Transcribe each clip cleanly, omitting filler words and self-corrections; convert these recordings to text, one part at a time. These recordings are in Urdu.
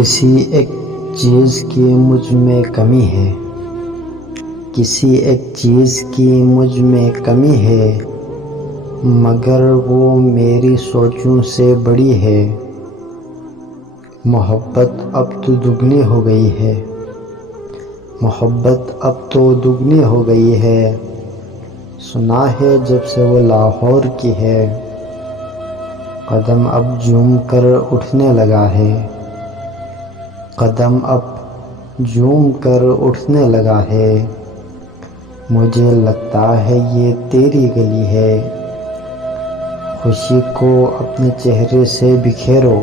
کسی ایک چیز کی مجھ میں کمی ہے، کسی ایک چیز کی مجھ میں کمی ہے، مگر وہ میری سوچوں سے بڑی ہے۔ محبت اب تو دگنی ہو گئی ہے، محبت اب تو دگنی ہو گئی ہے، سنا ہے جب سے وہ لاہور کی ہے، قدم اب جھوم کر اٹھنے لگا ہے، قدم اب جھوم کر اٹھنے لگا ہے، مجھے لگتا ہے یہ تیری گلی ہے، خوشی کو اپنے چہرے سے بکھیرو،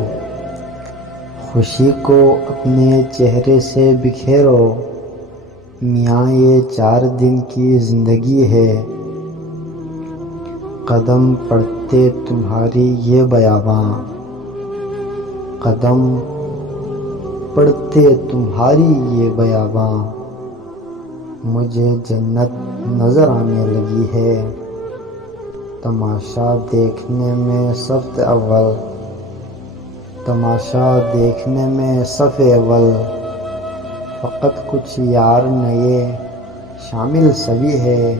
خوشی کو اپنے چہرے سے بکھیرو، میاں یہ 4 دن کی زندگی ہے، قدم پڑھتے تمہاری یہ بیاباں، قدم پڑھتے تمہاری یہ بیاباں، مجھے جنت نظر آنے لگی ہے، تماشا دیکھنے میں صف اول، تماشا دیکھنے میں صف اول، فقط کچھ یار نئے شامل سبھی ہے،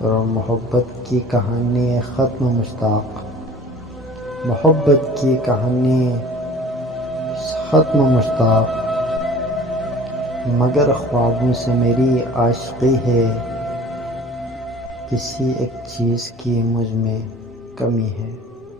اور محبت کی کہانی ختم مشتاق، محبت کی کہانی ختم مشتاق، مگر خوابوں سے میری عاشقی ہے، کسی ایک چیز کی مجھ میں کمی ہے۔